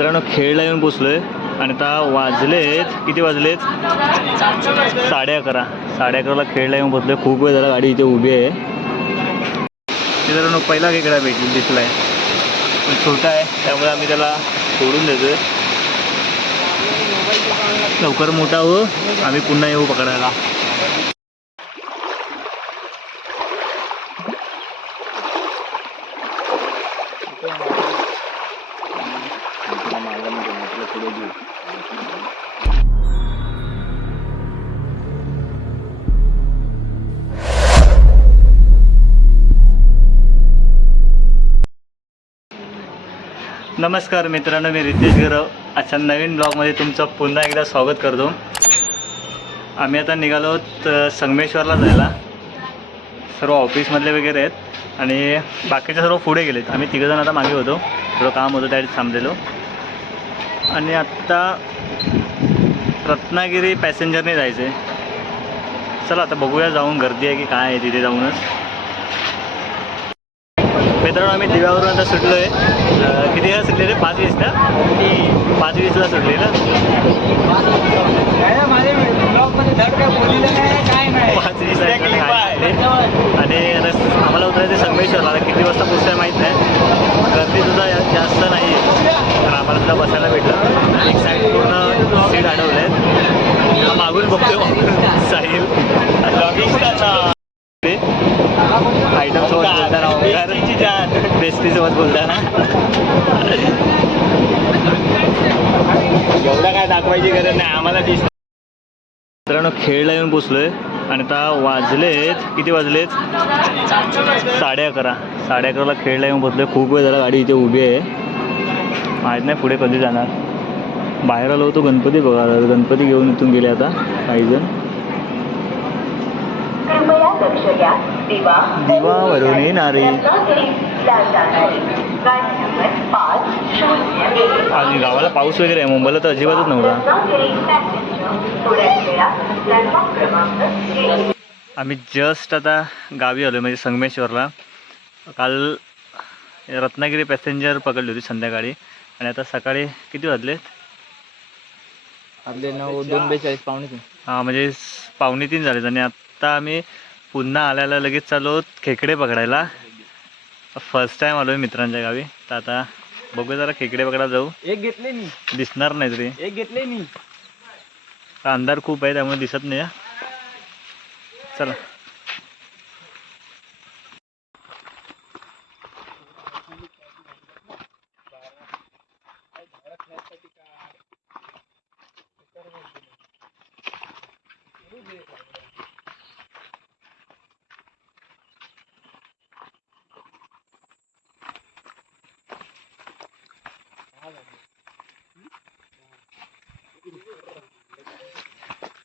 मित्रांनो खेळला येऊन पोचलोय. आणि आता वाजलेत किती वाजलेत? साडे अकरा. साडे अकराला खेळला येऊन पोचलोय. खूप वेळ झाला गाडी इथे उभी आहे. मित्रांनो पहिला खेकडा भेटली दिसलाय. पण छोटा आहे त्यामुळे आम्ही त्याला सोडून देतोय. लवकर मोठा हो आम्ही पुन्हा येऊ पकडायला. नमस्कार मित्रांनो मी रितेश गरव. आजच्या नवीन ब्लॉगमध्ये तुमचं पुन्हा एकदा स्वागत करतो. आम्ही आता निघालो आहोत संगमेश्वरला जायला. सर्व ऑफिसमधले वगैरे आहेत आणि बाकीचे सर्व पुढे गेलेत. आम्ही तिघंजण आता मागे होतो. थोडं काम होतं त्यावेळी थांबलेलो. आणि आत्ता रत्नागिरी पॅसेंजरने जायचं आहे चला आता बघूया जाऊन गर्दी आहे की काय आहे तिथे जाऊनच. मित्रांनो आम्ही दिव्यावरून आता सुटलो आहे किती वेळा सुटले रे पाच वीस ना? पाच वीसला सुटले ना पाच वीस आणि आम्हाला उतरायचं संगमेश्वरला. आता किती वाजता पोहोचाय माहीत नाही. गर्दी सुद्धा या- जास्त नाही आहे तर आम्हाला सुद्धा बसायला भेटलं. एक साईड पूर्ण सीट अडवले आहेत मागून बघतोय साहिल. आयटम सोबत बोलताना बेस्टी सोबत बोलताना. एवढं काय दाखवायची गरज नाही. आम्हाला दिस मित्रांनो खेळला येऊन पोचलोय. आणि आता वाजलेत. किती वाजलेत? साडे अकरा. साडे अकराला खेळला येऊन पोचलोय. खूप वेळ झाला गाडी इथे उभी आहे. माहीत नाही पुढे कधी जाणार. बाहेर आलो होतो गणपती बघा गणपती घेऊन इथून गेले आता काही दिवा दिवावरून येणारी आणि गावाला पाऊस वगैरे आहे मुंबईला तर अजिबातच नव्हता. आम्ही जस्ट आता गावी आलो म्हणजे संगमेश्वरला. काल रत्नागिरी पॅसेंजर पकडली होती संध्याकाळी. आणि आता सकाळी किती वाजलेत आपले नऊ दोन बेचाळीस पाहुणे तीन. हां म्हणजे पावणे तीन झालेत आणि आत्ता आम्ही पुन्हा आल्याला लगेच आहोत खेकडे पकडायला. फर्स्ट टाईम आलो आहे मित्रांच्या गावी. तर आता बघू जरा खेकडे पकडायला जाऊ. एक घेतले मी. दिसणार नाही तरी. एक घेतले मी. अंधार खूप आहे त्यामुळे दिसत नाही. चला.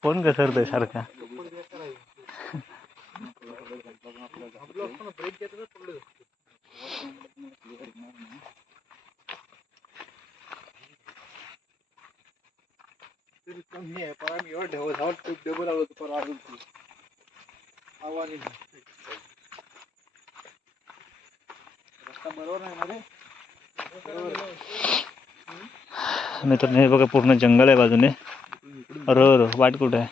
कोण घसरतोय सारखा मित्रांनो हे बघा पूर्ण जंगल आहे बाजूने अरे अरे वाट कुठे आहे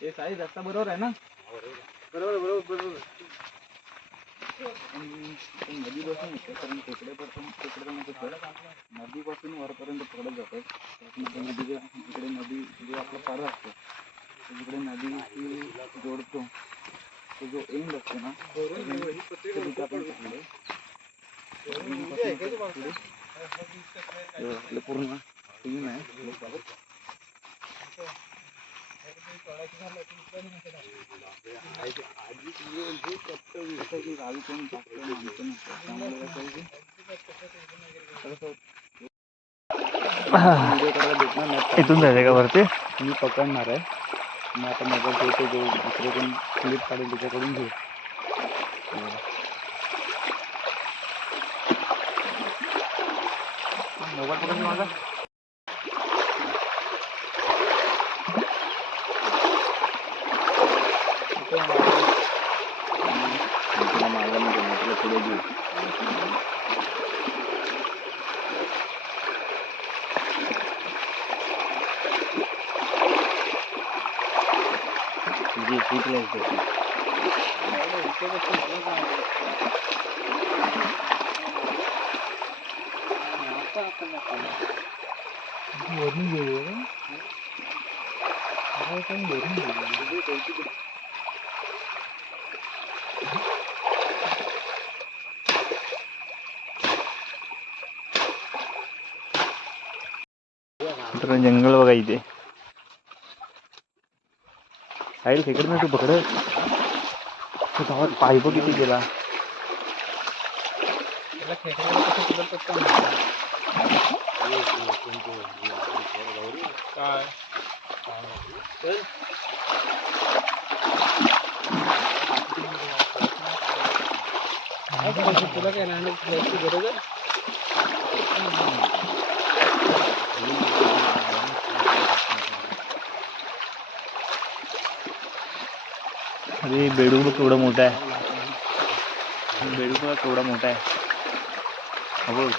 हे साई रस्ता बरोबर आहे ना? बरोबर बरोबर बरोबर। नदीपासून नदीपासून वरपर्यंत पकडत नदीच्या नदी जे आपलं पार असतं तर जिकडे नदी जोडतो तो जो एंड असतो ना तो तिथे आपण पकडलो पुढे हे। आपलं पूर्ण टीम आहे इथून जायचं का वरती? मी पकडणार आहे. मी आता मोबाईल ठेवतो जो दुसरे कोण क्लिप काढून त्याच्याकडून घेऊ. मोबाईल पकडतो माझा तुला मागं नको, मी तुला पुढे घेऊ फुटलेच ते वरून गेले पण वरून गेले तर जंगल बघा इथे साईल खेकड ना तू पकडत तो गावात पायप किती गेला तुला काय जायची गरज आहे अरे बेडूक बघ केवढा मोठा आहे बेडूक बघ केवढा मोठा आहे हा बघ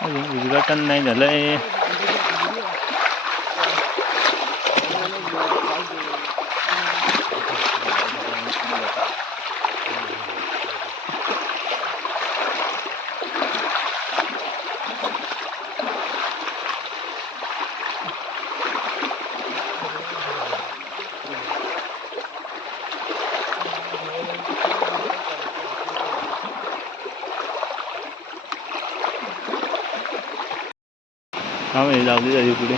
अजून उद्घाटन नाही झालंय हा म्हणजे जाऊ दे जाऊ पुढे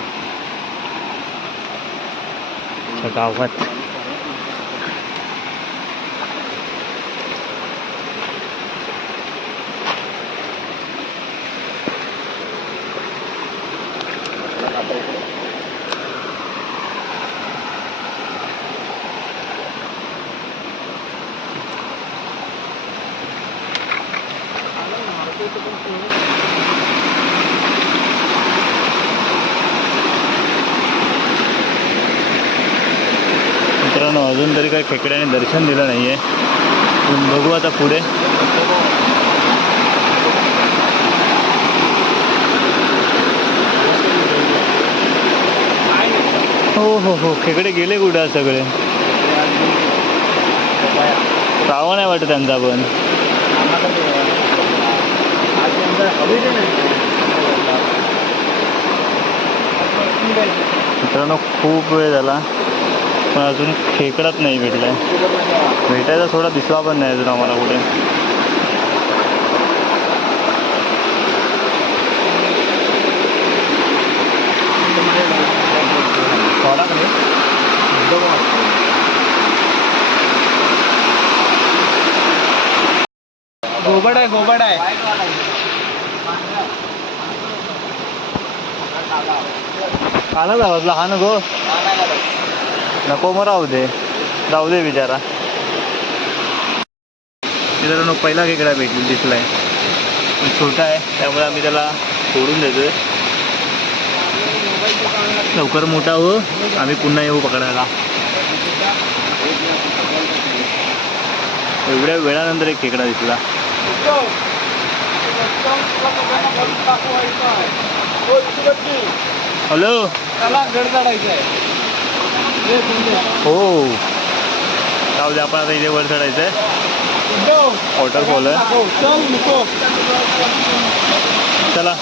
अच्छा, गावात मित्रांनो अजून तरी काही खेकड्याने दर्शन दिलं नाही आहे बघू आता पुढे. हो हो हो खेकडे गेले कुठं सगळे? रावण नाही वाटत त्यांचा पण. मित्रांनो खूप वेळ झाला. पण अजून खेकडाच नाही भेटलाय. भेटायचा थोडा दिसला पण नाही अजून आम्हाला कुठे. गोबड आहे गोबड आहे. काना जावं हा नको नको मग राहू दे. जाऊ दे बिचारा. मित्रांनो पहिला खेकडा भेटून दिसलाय. पण छोटा आहे त्यामुळे आम्ही त्याला सोडून देतोय. लवकर मोठा हो आम्ही पुन्हा येऊ पकडायला. एवढ्या वेळानंतर एक खेकडा दिसला. हॅलो. त्याला गड चढायचं आहे. हो जाऊ दे आपण आता इथे वर चढायचं आहे. वॉटरफॉल आहे. चल नको चला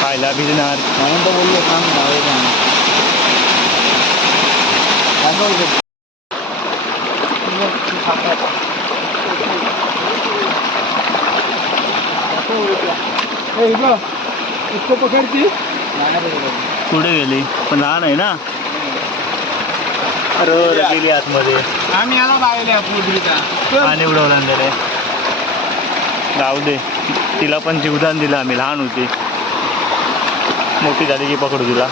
खायला भिजणार. म्हणून तर बोललो काम जाऊ पकडती पुढे गेली पण लहान आहे ना. अरे गेली आतमध्ये. आम्ही याला पोटरीचा पाणी उडवलं जाऊ दे. तिला पण जीवदान दिलं आम्ही लहान होती. मोठी झाली की पकडू तिला.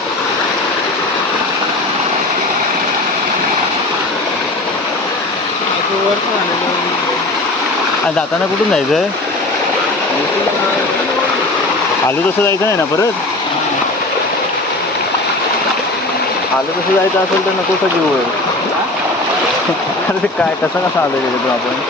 जाताना कुठून जायचं आलू तसं जायचं नाही ना परत? आलं तसं जायचं असेल तर नको होईल अरे काय कसं कसं आलं त्याच्यातून आपण?